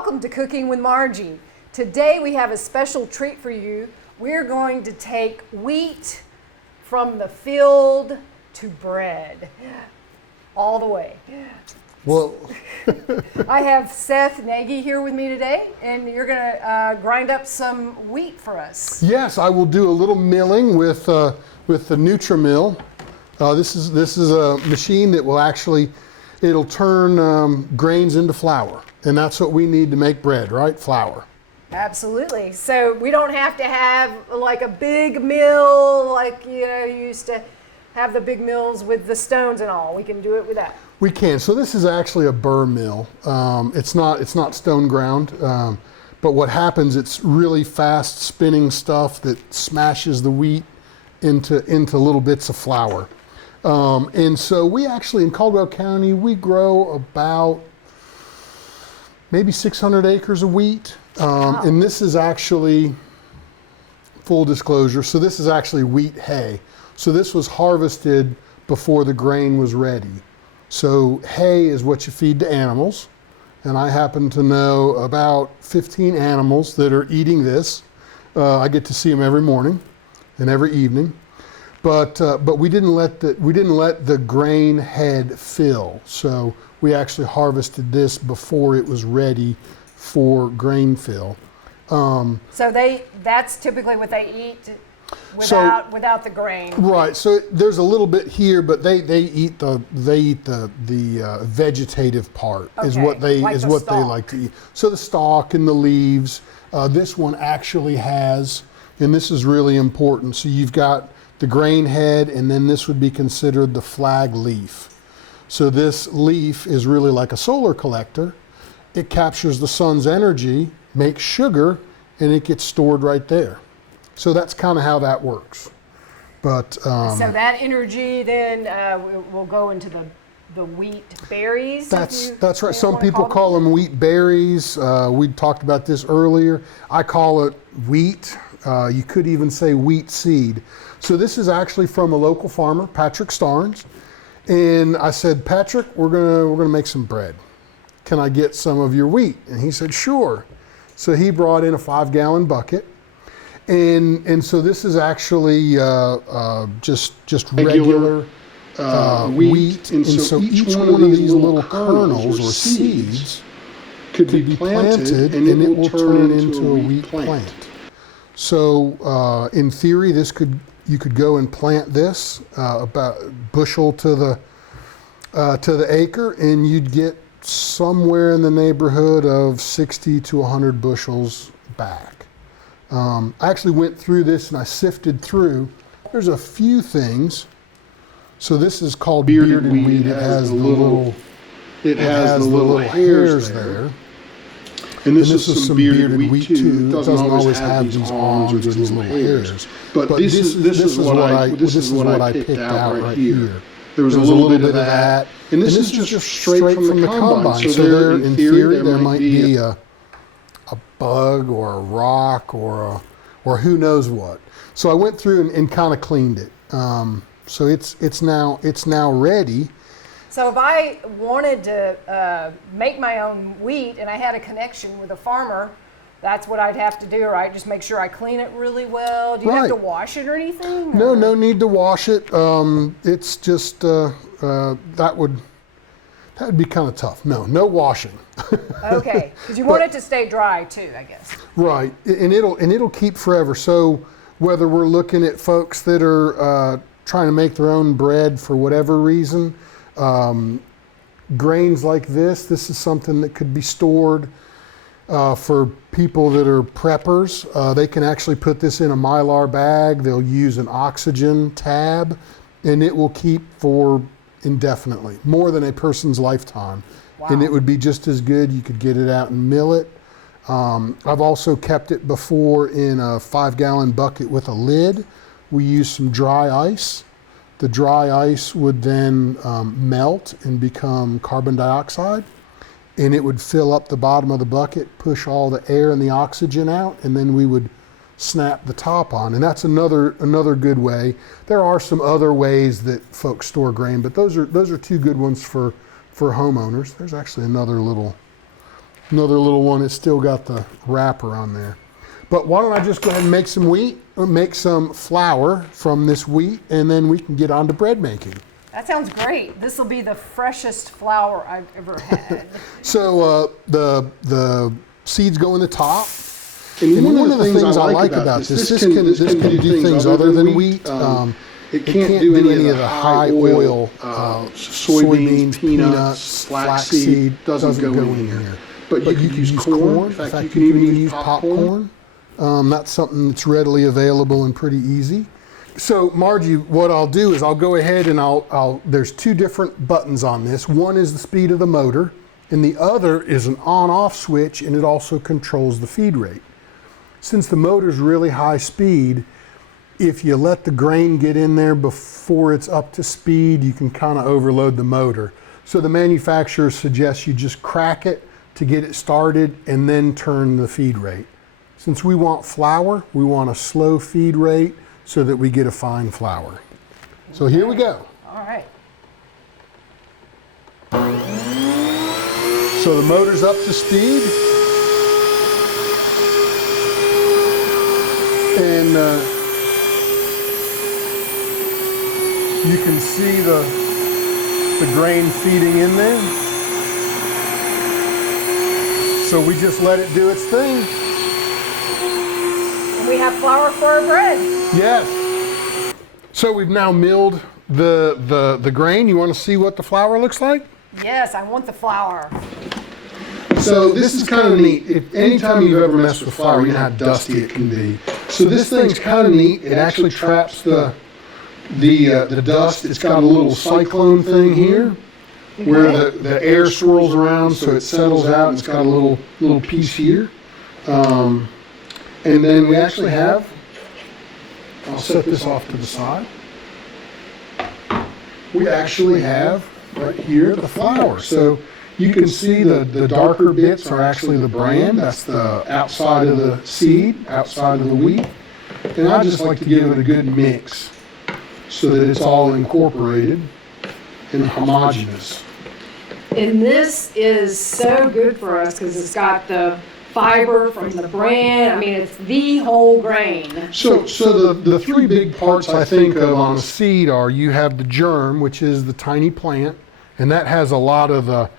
welcome to Cooking with Margie. Today we have a special treat for you. We're going to take wheat from the field to bread, all the way. Well, I have Seth Nagy here with me today, and you're going to grind up some wheat for us. yes, I will do a little milling with the Nutrimill. This is a machine that will actually, it'll turn grains into flour, and that's what we need to make bread, right? Flour. Absolutely. So we don't have to have like a big mill, like you used to have the big mills with the stones and all. We can do it with that. We can. So this is actually a burr mill. It's not stone ground, but what happens? It's really fast spinning stuff that smashes the wheat into little bits of flour. And so we actually in Caldwell County we grow about maybe 600 acres of wheat. Wow. And this is actually, full disclosure, so this is actually wheat hay. So this was harvested before the grain was ready. So hay is what you feed to animals. And I happen to know about 15 animals that are eating this. I get to see them every morning and every evening. But we didn't let the grain head fill. So we actually harvested this before it was ready for grain fill. So that's typically what they eat without the grain. Right. So there's a little bit here, but they eat the vegetative part is Okay, what they like the they stalk. like to eat. So the stalk and the leaves. This one actually has, and this is really important. So you've got the grain head, and then this would be considered the flag leaf. So this leaf is really like a solar collector. It captures the sun's energy, makes sugar, and it gets stored right there. So that's kind of how that works. But So that energy then will go into the wheat berries. that's right. Some people call them wheat berries. We talked about this earlier. I call it wheat. You could even say wheat seed. So this is actually from a local farmer, Patrick Starnes. And I said, Patrick, we're gonna make some bread. Can I get some of your wheat? And he said, sure. So he brought in a 5-gallon bucket. And so this is actually just regular wheat. And so each one of these little kernels or seeds could be planted and it will turn into a wheat plant. So in theory, you could go and plant this about a bushel to the acre, and you'd get somewhere in the neighborhood of 60 to 100 bushels back. I actually went through this and I sifted through. There's a few things. So this is called bearded wheat. It has the little hairs there. And this is some bearded wheat too. It doesn't always have these arms or these little hairs. But this is what I picked out right here. There was a little bit of that. And this is just straight from the combine. So there, in theory, there might be a bug or a rock or who knows what. So I went through and kind of cleaned it. So it's now ready. So if I wanted to make my own wheat and I had a connection with a farmer, that's what I'd have to do, right? Just make sure I clean it really well. Do you have to wash it or anything? No, no need to wash it. It's just that would be kind of tough. No washing. Okay, because you want it to stay dry too, I guess. Right, and it'll keep forever. So whether we're looking at folks that are trying to make their own bread for whatever reason, grains like this is something that could be stored. For people that are preppers, they can actually put this in a Mylar bag. They'll use an oxygen tab, and it will keep for indefinitely, more than a person's lifetime. Wow. And it would be just as good. You could get it out and mill it. I've also kept it before in a 5-gallon bucket with a lid. We use some dry ice. The dry ice would then melt and become carbon dioxide. And it would fill up the bottom of the bucket, push all the air and the oxygen out, and then we would snap the top on. And that's another good way. There are some other ways that folks store grain, but those are two good ones for homeowners. There's actually another little Another little one, it's still got the wrapper on there. But why don't I just go ahead and make some wheat, or make some flour from this wheat, and then we can get on to bread making. That sounds great. This will be the freshest flour I've ever had. So the seeds go in the top. And one of the things I like about this can do things other than wheat. It can't do any of the high oil soybeans, peanuts, flaxseed. Doesn't go in here. But you can use corn. In fact, you can even use popcorn. That's something that's readily available and pretty easy. So Margie, what I'll do is I'll go ahead and there's two different buttons on this. One is the speed of the motor, and the other is an on-off switch, and it also controls the feed rate. Since the motor's really high speed, if you let the grain get in there before it's up to speed, you can kind of overload the motor. So the manufacturer suggests you just crack it to get it started and then turn the feed rate. Since we want flour, we want a slow feed rate so that we get a fine flour. So here we go. All right. So the motor's up to speed. And you can see the grain feeding in there. So we just let it do its thing. And we have flour for our bread. Yes. So we've now milled the grain. You want to see what the flour looks like? Yes, I want the flour. So this is kind of neat. If anytime you've ever messed with flour, you know how dusty it can be. So this thing's kind of neat. It actually traps the dust. It's got a little cyclone thing here where the air swirls around, so it settles out. It's got a little piece here. And then we actually have, I'll set this off to the side. We actually have right here the flour. So you can see the darker bits are actually the bran. That's the outside of the seed, outside of the wheat. And I just like to give it a good mix so that it's all incorporated and homogeneous. And this is so good for us because it's got the fiber from the bran. I mean, it's the whole grain. So the three big parts I think of on a seed are you have the germ, which is the tiny plant, and that has a lot of the,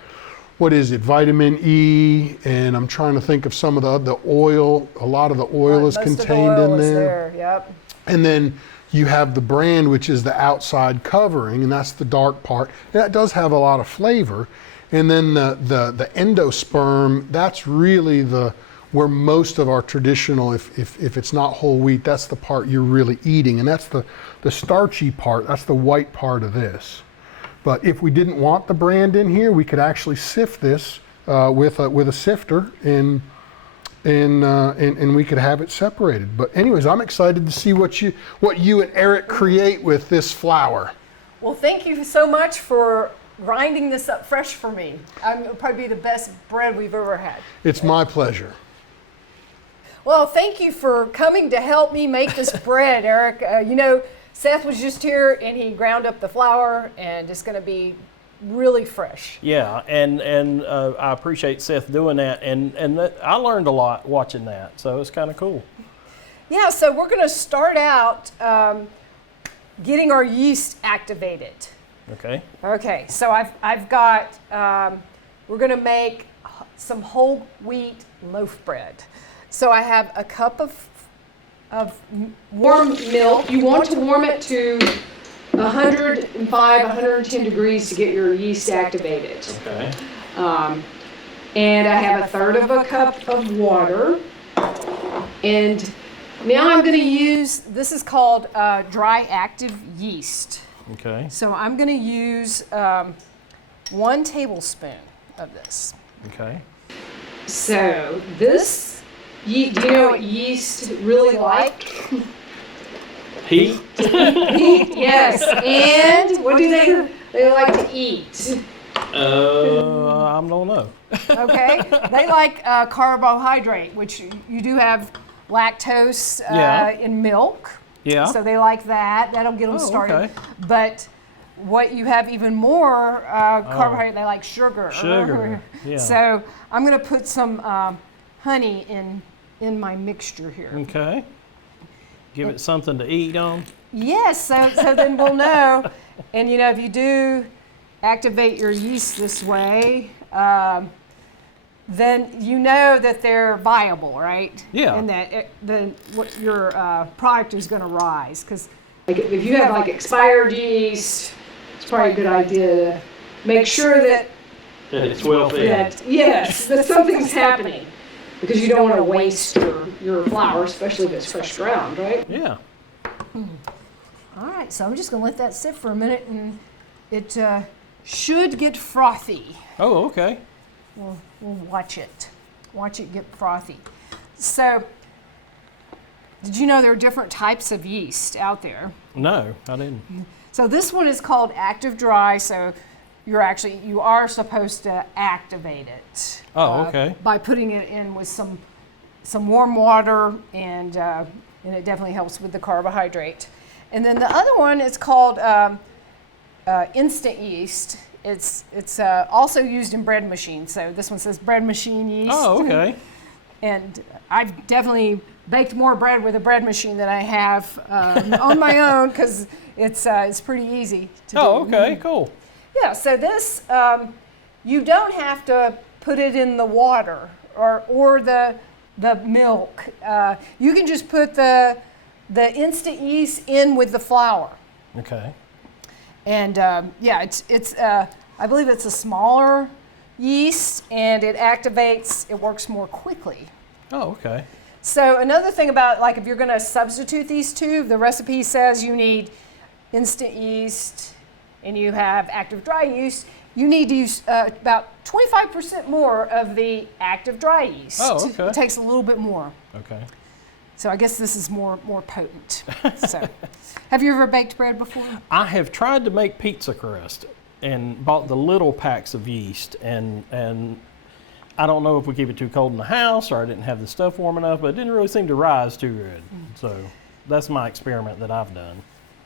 what is it, vitamin E, and I'm trying to think of some of the oil. A lot of the oil is contained in there. Yep. And then you have the bran, which is the outside covering, and that's the dark part. And that does have a lot of flavor. And then the endosperm, that's really where most of our traditional, if it's not whole wheat, that's the part you're really eating. And that's the starchy part, that's the white part of this. But if we didn't want the bran in here, we could actually sift this with a sifter, and we could have it separated. But anyways, I'm excited to see what you and Eric create with this flour. Well, thank you so much for grinding this up fresh for me. It'll probably be the best bread we've ever had. It's my pleasure. Well, thank you for coming to help me make this bread, Eric. Seth was just here and he ground up the flour, and it's going to be really fresh. Yeah, and I appreciate Seth doing that, and I learned a lot watching that, so it's kind of cool. Yeah, so we're going to start out getting our yeast activated. Okay. Okay, so I've got, we're going to make some whole wheat loaf bread. So I have a cup of warm milk. You want to warm it to 105, 110 degrees to get your yeast activated. Okay. And I have a third of a cup of water. And now I'm going to use, this is called dry active yeast. Okay. So I'm going to use 1 tablespoon of this. Okay. So this, do you know what yeast really like? Heat? Heat, yes. And what do they like to eat? I don't know. Okay. They like carbohydrate, which you do have lactose in milk. Yeah. So they like that. That'll get them started. Okay. But what you have even more carbohydrate, they like sugar. Sugar, yeah. So I'm going to put some honey in my mixture here. Okay. Give it something to eat on. Yes, so then we'll know. And you know, if you do activate your yeast this way, then you know that they're viable, right? Yeah. And that what your product is going to rise. Because like, if you have like expired yeast, it's probably a good idea to make sure that it's well fed. that something's happening. Because you don't want to waste your flour, especially if it's fresh ground, right? Yeah. All right, so I'm just going to let that sit for a minute, and it should get frothy. Oh, okay. We'll watch it. Watch it get frothy. So, did you know there are different types of yeast out there? No, I didn't. So this one is called active dry. So you are supposed to activate it. Oh, okay. By putting it in with some warm water, and it definitely helps with the carbohydrate. And then the other one is called instant yeast. It's also used in bread machines. So this one says bread machine yeast. Oh, okay. And I've definitely baked more bread with a bread machine than I have on my own, because it's pretty easy to do. Oh, okay, cool. Yeah, so this, you don't have to put it in the water or the milk. You can just put the instant yeast in with the flour. Okay. And yeah, it's I believe it's a smaller yeast, and it works more quickly. Oh, okay. So another thing about, like, if you're going to substitute these two, the recipe says you need instant yeast and you have active dry yeast. You need to use about 25% more of the active dry yeast. Oh, okay. It takes a little bit more. Okay. So I guess this is more potent. So, have you ever baked bread before? I have tried to make pizza crust and bought the little packs of yeast, and I don't know if we keep it too cold in the house or I didn't have the stuff warm enough, but it didn't really seem to rise too good. So that's my experiment that I've done.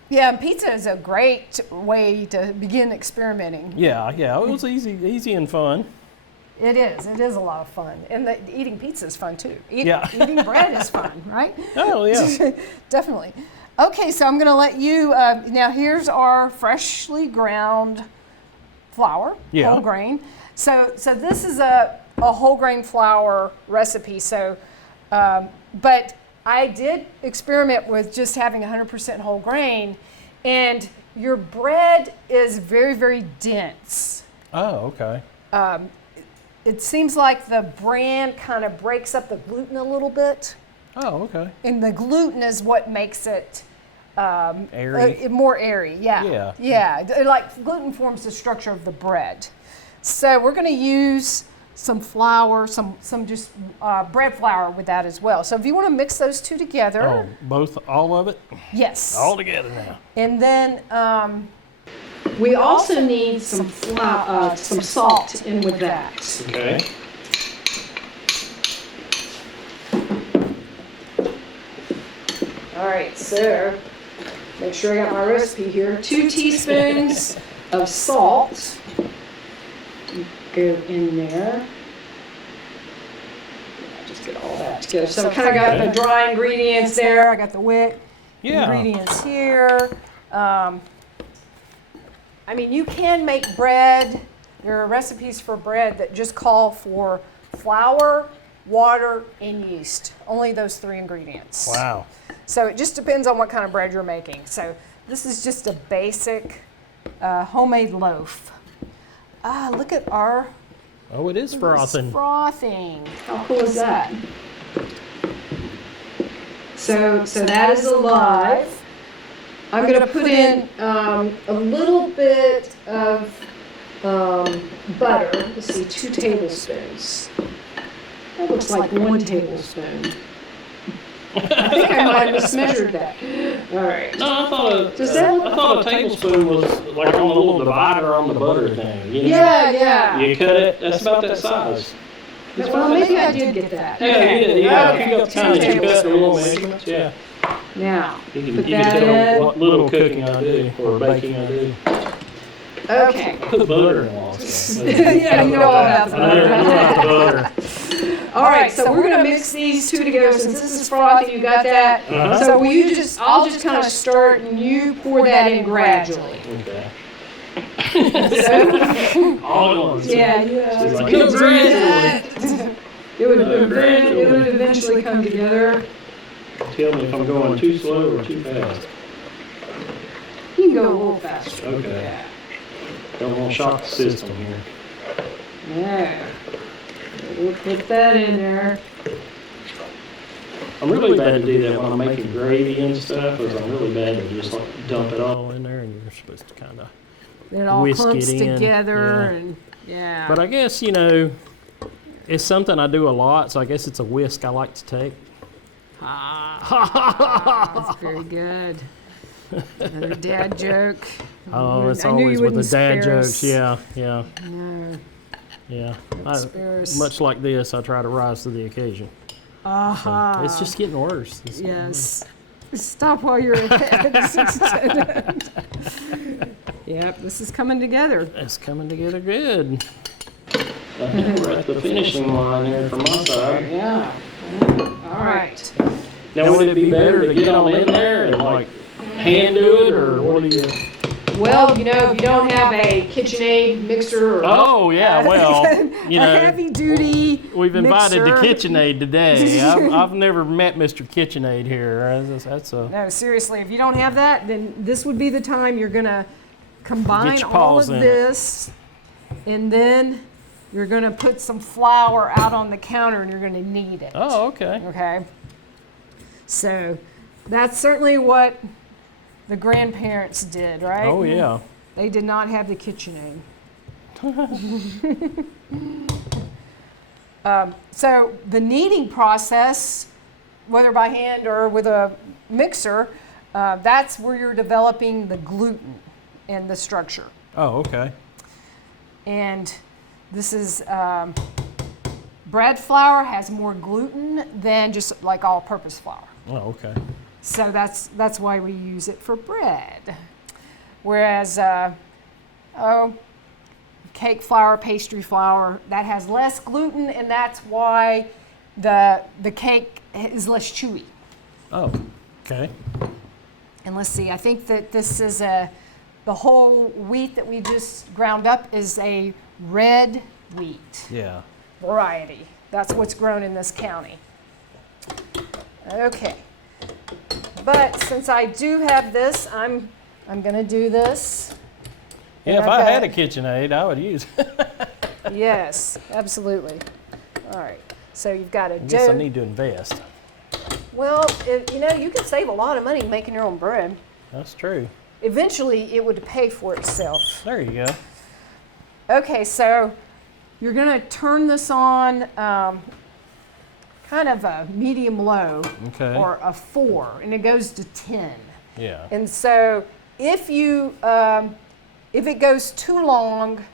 Yeah, and pizza is a great way to begin experimenting. Yeah, it was easy and fun. It is a lot of fun. And eating pizza is fun too. Eating bread is fun, right? Oh, yeah. Definitely. Okay, so I'm going to let you, now here's our freshly ground flour, whole grain. So this is a whole grain flour recipe. So, but I did experiment with just having 100% whole grain, and your bread is very, very dense. Oh, okay. It seems like the bran kind of breaks up the gluten a little bit. Oh, okay. And the gluten is what makes it airy. More airy, yeah. Yeah, like gluten forms the structure of the bread. So we're going to use some flour, some just bread flour with that as well. So if you want to mix those two together. Oh, all of it? Yes. All together now. And then we also need some salt in with that. Okay. All right, so make sure I got my recipe here. 2 teaspoons of salt go in there. Just get all that together. So I kind of got the dry ingredients there. I got the wet ingredients here. I mean, you can make bread. There are recipes for bread that just call for flour, water, and yeast. Only those 3 ingredients. Wow. So it just depends on what kind of bread you're making. So this is just a basic homemade loaf. Look at our... Oh, it is frothing. Frothing. How cool is that? So that is alive. I'm going to put in a little bit of butter. Let's see, 2 tablespoons. That looks like 1 tablespoon. I think I might have mismeasured that. All right. No, I thought a tablespoon was like on a little divider on the butter thing. You know? Yeah. You cut it, that's about that size. Well, maybe I did get that. Yeah, Okay. you did. Yeah, Okay. if you got time to cut the little measurements, yeah. Now, You put can that tell in. what little cooking I do or baking I do. Okay. Put butter in lost. Yeah, you know all about the butter. butter. All right, so we're gonna mix these two together since this is frothy. You got that? So will you just? I'll just kind of start, and you pour that in gradually. Okay. So, All at once. yeah. She's like, "Go gradually." It would eventually come together. Tell me if I'm going too slow or too fast. You can go a little faster. Okay. Yeah. Don't want to shock the system here. Yeah. We'll put that in there. I'm really bad to do that when I'm making gravy and stuff, because I'm really bad to just like dump it all in there, and you're supposed to kind of Then it all whisk clumps it in. together, Yeah. and yeah. But I guess, it's something I do a lot, so I guess it's a whisk I like to take. That's very good. Another dad joke. Oh, it's I knew always you with the wouldn't dad spare jokes. us. Yeah. No, Yeah. spare us. Much like this, I try to rise to the occasion. So it's just getting worse. It's getting worse. Yes. Stop while you're ahead. Yep, this is coming together. It's coming together good. I think we're at the finishing line here from my side. Yeah. All right. Now, would it be better to get on in there and like hand do it, or what do you? Well, if you don't have a KitchenAid mixer or Oh yeah, well, a heavy duty we've invited mixer. the KitchenAid today. I've never met Mr. KitchenAid here. That's a No, seriously, if you don't have that, then this would be the time you're gonna combine your all paws of in it. this, and then you're gonna put some flour out on the counter, and you're gonna knead it. Oh, okay. Okay. So that's certainly what the grandparents did, right? Oh yeah. They did not have the KitchenAid. So the kneading process, whether by hand or with a mixer, that's where you're developing the gluten in the structure. Oh, okay. And this is bread flour has more gluten than just like all-purpose flour. Oh, okay. So that's why we use it for bread. Whereas, cake flour, pastry flour, that has less gluten, and that's why the cake is less chewy. Oh, okay. And let's see, I think that this is the whole wheat that we just ground up is a red wheat Yeah. variety. That's what's grown in this county. Okay. But since I do have this, I'm gonna do this. Yeah, if And I I've had a got- KitchenAid, I would use it. Yes, absolutely. All right. So you've got a I guess I dough. need to invest. Well, you can save a lot of money making your own bread. That's true. Eventually, it would pay for itself. There you go. Okay, so you're gonna turn this on kind of a medium low Okay. or a 4, and it goes to 10. Yeah. And so if it goes too long,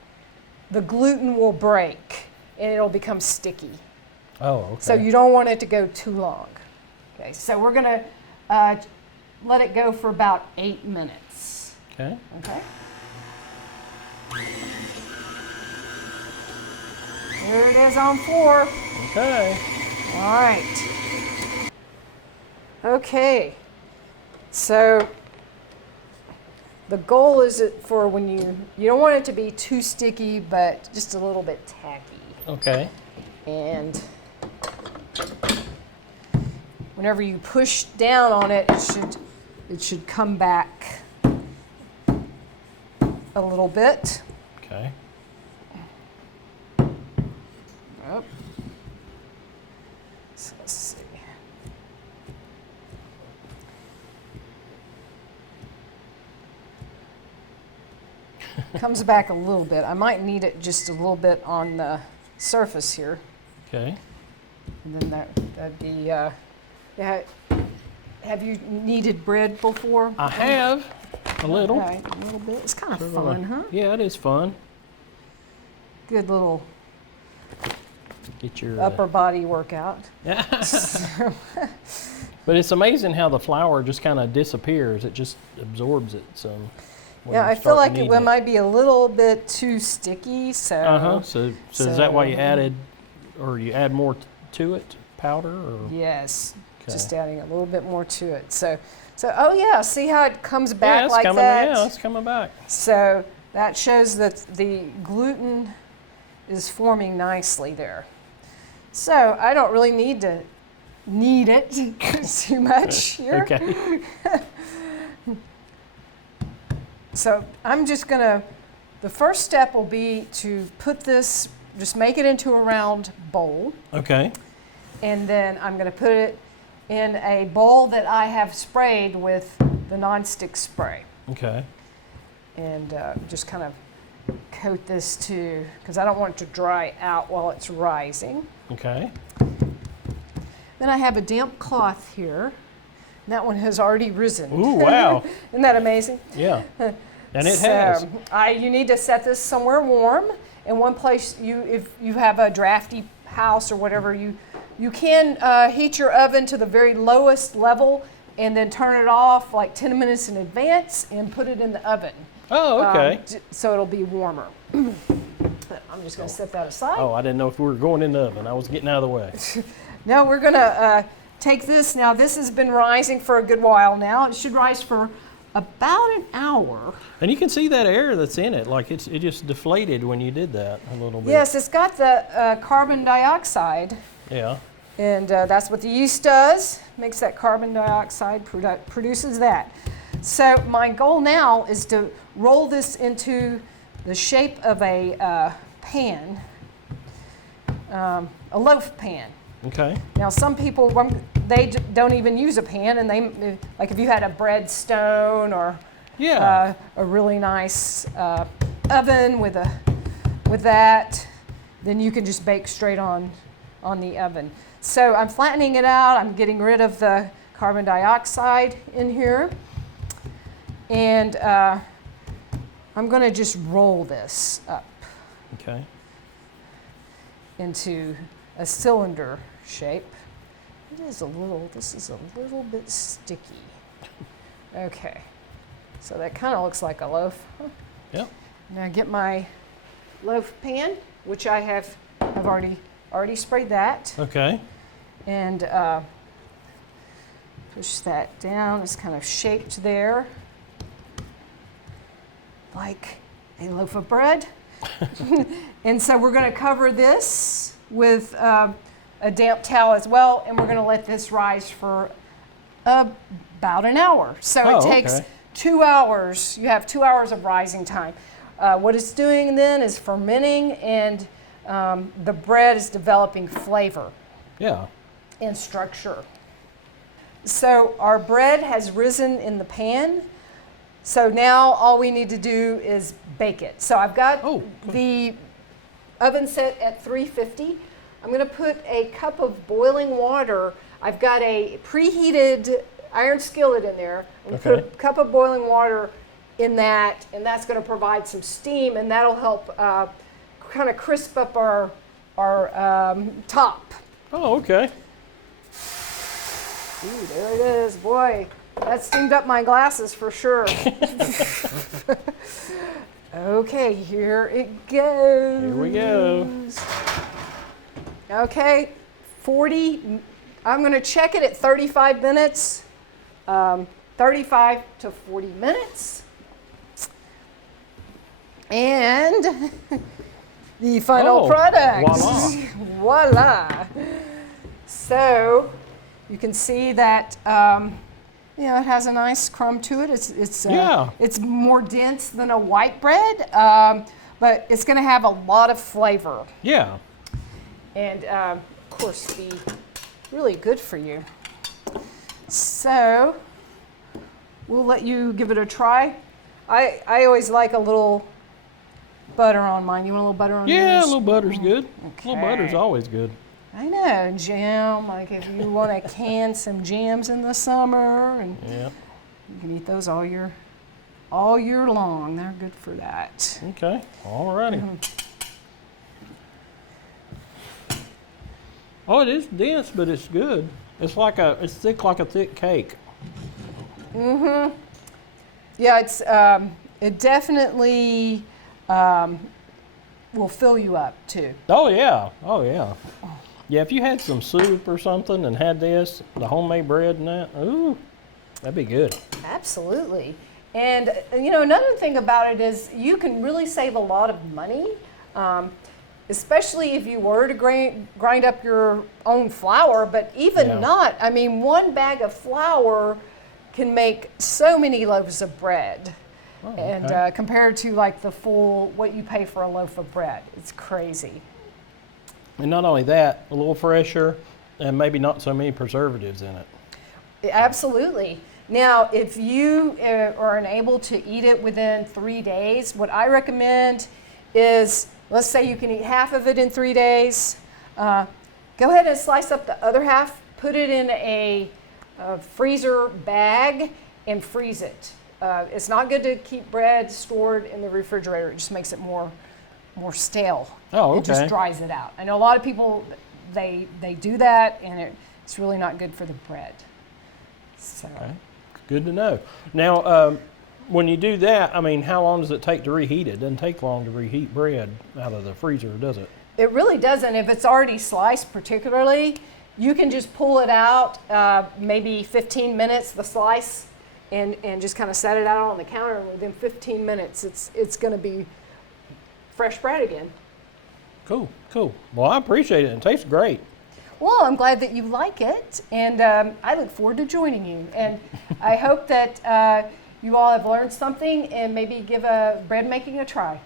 the gluten will break and it'll become sticky. Oh, okay. So you don't want it to go too long. Okay, so we're gonna let it go for about 8 minutes. Okay. Okay. Here it is on 4. Okay. All right. Okay. So the goal is for when you don't want it to be too sticky, but just a little bit tacky. Okay. And whenever you push down on it, it should come back a little bit. Okay. Yep. So let's see. Comes back a little bit. I might need it just a little bit on the surface here. Okay. And then that'd be, yeah. Have you kneaded bread before? I have a little. Right, a little bit. It's kind of fun, huh? Yeah, it is fun. Good little Get your upper body workout. But it's amazing how the flour just kind of disappears. It just absorbs it. So when Yeah, you I feel start like kneading it might be a little bit too sticky, so. Uh-huh. So is that why you so- added, or you add more to it, powder, or? Yes, Okay. just adding a little bit more to it. So oh yeah, see how it comes back it's like coming, that? Yeah, it's coming back. So that shows that the gluten is forming nicely there. So I don't really need to knead it too much here. Okay. So I'm just gonna, the first step will be to put this, just make it into a round bowl. Okay. And then I'm gonna put it in a bowl that I have sprayed with the nonstick spray. Okay. And just kind of coat this too, because I don't want it to dry out while it's rising. Okay. Then I have a damp cloth here. And that one has already risen. Ooh, wow. Isn't that amazing? Yeah. And it So, has. you need to set this somewhere warm. In one place, if you have a drafty house or whatever, you can heat your oven to the very lowest level and then turn it off like 10 minutes in advance and put it in the oven. Oh, okay. So it'll be warmer. But I'm just going to set that aside. Oh, I didn't know if we were going in the oven. I was getting out of the way. Now we're going to take this. Now this has been rising for a good while now. It should rise for about an hour. And you can see that air that's in it. Like it just deflated when you did that a little bit. Yes, it's got the carbon dioxide. Yeah. And that's what the yeast does, makes that carbon dioxide, produces that. So my goal now is to roll this into the shape of a pan, a loaf pan. Okay. Now some people, don't even use a pan, and they, like if you had a bread stone or Yeah. a really nice oven with that, then you can just bake straight on the oven. So I'm flattening it out. I'm getting rid of the carbon dioxide in here. And I'm going to just roll this up Okay. into a cylinder shape. This is a little bit sticky. Okay. So that kind of looks like a loaf. Yep. Now get my loaf pan, which I've already sprayed that. Okay. And push that down. It's kind of shaped there like a loaf of bread. And so we're going to cover this with a damp towel as well, and we're going to let this rise for about an hour. So it takes okay. 2 hours. You have 2 hours of rising time. What it's doing then is fermenting, and the bread is developing flavor Yeah. and structure. So our bread has risen in the pan. So now all we need to do is bake it. So I've got the oven set at 350. I'm going to put a cup of boiling water. I've got a preheated iron skillet in there. I'm going to put a cup of boiling water in that, and that's going to provide some steam, and that'll help kind of crisp up our top. Oh, okay. Ooh, there it is. Boy, that steamed up my glasses for sure. Okay, here it goes. Here we go. Okay, 40. I'm going to check it at 35 minutes. 35 to 40 minutes. And the final product. Voila. So you can see that it has a nice crumb to it. It's more dense than a white bread, but it's going to have a lot of flavor. Yeah. And of course, be really good for you. So we'll let you give it a try. I always like a little butter on mine. You want a little butter on yours? Yeah, a little butter's good. Okay. A little butter's always good. I know, jam. Like if you want to can some jams in the summer, and you can eat those all year long. They're good for that. Okay, all righty. Oh, it is dense, but it's good. It's thick like a thick cake. Yeah, It definitely will fill you up too. Oh yeah, oh yeah. Yeah, if you had some soup or something and had this, the homemade bread and that, ooh, that'd be good. Absolutely. And another thing about it is you can really save a lot of money, especially if you were to grind up your own flour. But even not, I mean, one bag of flour can make so many loaves of bread. Oh, and okay. compared to like the full what you pay for a loaf of bread, it's crazy. And not only that, a little fresher and maybe not so many preservatives in it. Absolutely. Now, if you are unable to eat it within 3 days, what I recommend is, let's say you can eat half of it in 3 days. Go ahead and slice up the other half, put it in a freezer bag, and freeze it. It's not good to keep bread stored in the refrigerator. It just makes it more stale. Oh, okay. It just dries it out. I know a lot of people, they do that, and it's really not good for the bread. So. Okay. Good to know. Now, when you do that, I mean, how long does it take to reheat it? It doesn't take long to reheat bread out of the freezer, does it? It really doesn't. If it's already sliced particularly, you can just pull it out, maybe 15 minutes, the slice, and just kind of set it out on the counter, and within 15 minutes, it's going to be fresh bread again. Cool, cool. Well, I appreciate it. It tastes great. Well, I'm glad that you like it, and I look forward to joining you. And I hope that you all have learned something and maybe give bread making a try.